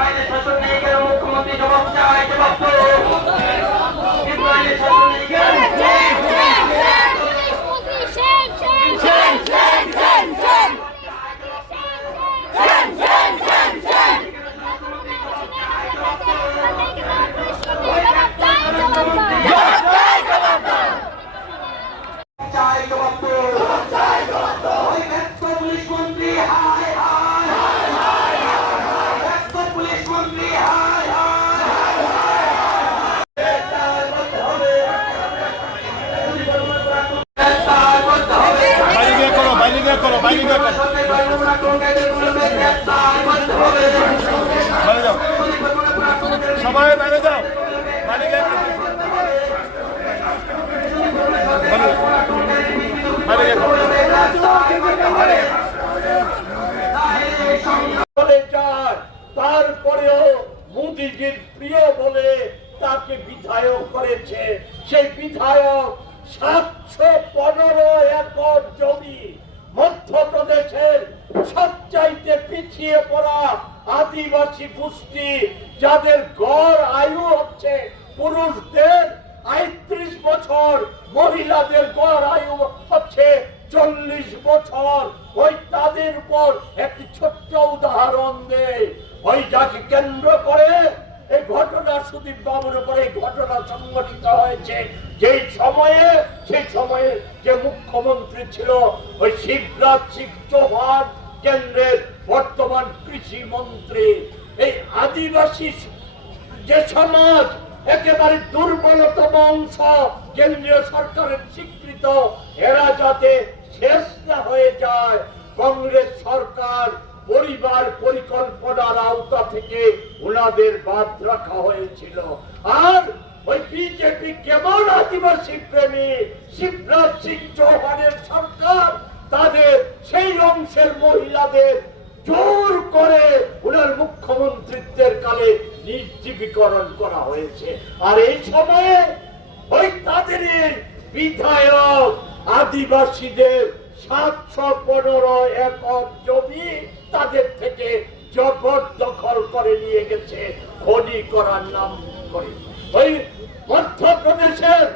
ইসরায়েলের শাসন লীগের মুখ্যমন্ত্রী জবাব চায় জবাব তো ইসরায়েলের শাসন লীগের চায় জবাব তো ওই ব্যস্ত পুলিশ মন্ত্রী হায় হায় ব্যস্ত পুলিশ মন্ত্রী হায় হায় গ্রেফতার করতে হবে বাইরে বের করো বাইরে বের করো বাইরে বের করো গ্রেফতার করতে হবে বাইরে যাও সবাই বাইরে যাও। তারপরেও মোদিজির প্রিয় বলে তাকে বিধায়ক করেছে। সেই বিধায়ক সাতশো পনেরো একর জমি মধ্যপ্রদেশের সবচাইতে পিছিয়ে পড়া আদিবাসী গোষ্ঠী যাদের গড় আয়ু হচ্ছে পুরুষদের আটত্রিশ বছর, মহিলাদের গড় আয়ু হচ্ছে চল্লিশ বছর। ওই তাদের উপর একটি ছোট্ট উদাহরণ দেয় ওই যাকে কেন্দ্র করে এই ঘটনা সুদীপ বাবুর উপরে এই ঘটনা সংঘটিত হয়েছে, যেই সময়ে, সেই সময়ে যে মুখ্যমন্ত্রী ছিল, ওই শিবরাজ সিং চৌহান কেন্দ্রের আদিবাসী যে সমাজ একেবারে দুর্বলতম অংশ কেন্দ্রীয় সরকারের স্বীকৃত, এরা যাতে শেষ না হয়ে যায়, কংগ্রেস সরকার পরিবার পরিকল্পনার আওতা থেকে ওনাদের বাদ রাখা হয়েছিল। আর ওই বিজেপি কেমন আদিবাসী প্রেমী, শিবরাজ সিং চৌহানের সরকার, তাদের সেই অংশের মহিলাদের জোর করে ওনার মুখ্যমন্ত্রিত্বের কালে নির্জীবীকরণ করা হয়েছে। আর এই সময়ে ওই তাদের বিধায়ক আদিবাসীদের সাতশো পনেরো একর জমি তাদের থেকে জবরদখল করে নিয়ে গেছে, খনি করার নাম করে। ওই মধ্যপ্রদেশের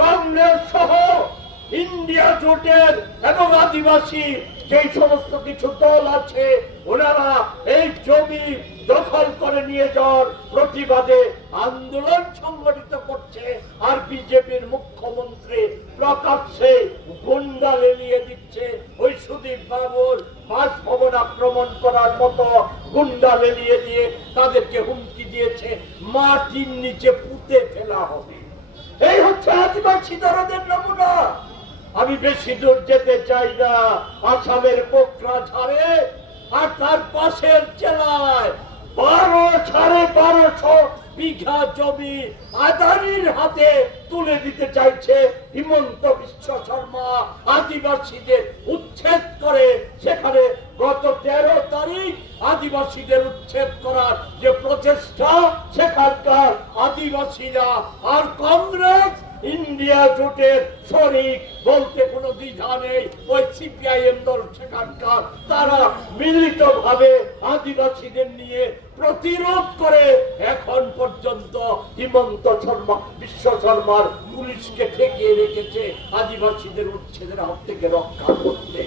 কংগ্রেস সহ ইন্ডিয়া জোটের এবং আদিবাসী যেই সমস্ত কিছু দল আছে, ওনারা এই জমি দখল করে নিয়ে যাওয়ার প্রতিবাদে আন্দোলন সংগঠিত করছে আর বিজেপির মুখ্যমন্ত্রী প্রকাশ্যে গুন্ডা লেলিয়ে দিচ্ছে। ওই সুদীপ বাবুর বাসভবন আক্রমণ করার মতো গুন্ডা লেলিয়ে দিয়ে তাদেরকে হুমকি দিয়েছে, মাটির নিচে পুঁতে ফেলা হবে। এই হচ্ছে আদিবাসী বেশি দূর যেতে চাই না। আসামের কোকরাঝাড়ে আর তার পাশের জেলায় বারো সাড়ে বারোশো বিঘা জমি আদানির হাতে তুলে দিতে চাইছে হিমন্ত বিশ্ব শর্মা। আদিবাসীদের উচ্ছেদ করে সেখানে গত তেরো তারিখ আদিবাসীদের উচ্ছেদ করার যে প্রচেষ্টা, সেখানকার আদিবাসীরা আর কংগ্রেস ইন্ডিয়া জোটের শরিক বলতে কোনো দ্বিধা নেই। ওই সিপিআইএম দল সেখানকার, তারা মিলিত ভাবে আদিবাসীদের নিয়ে প্রতিরোধ করে এখন পর্যন্ত হিমন্ত শর্মা, বিশ্ব শর্মার পুলিশকে ঠেকিয়ে রেখেছে আদিবাসীদের উচ্ছেদের হাত থেকে রক্ষা করতে।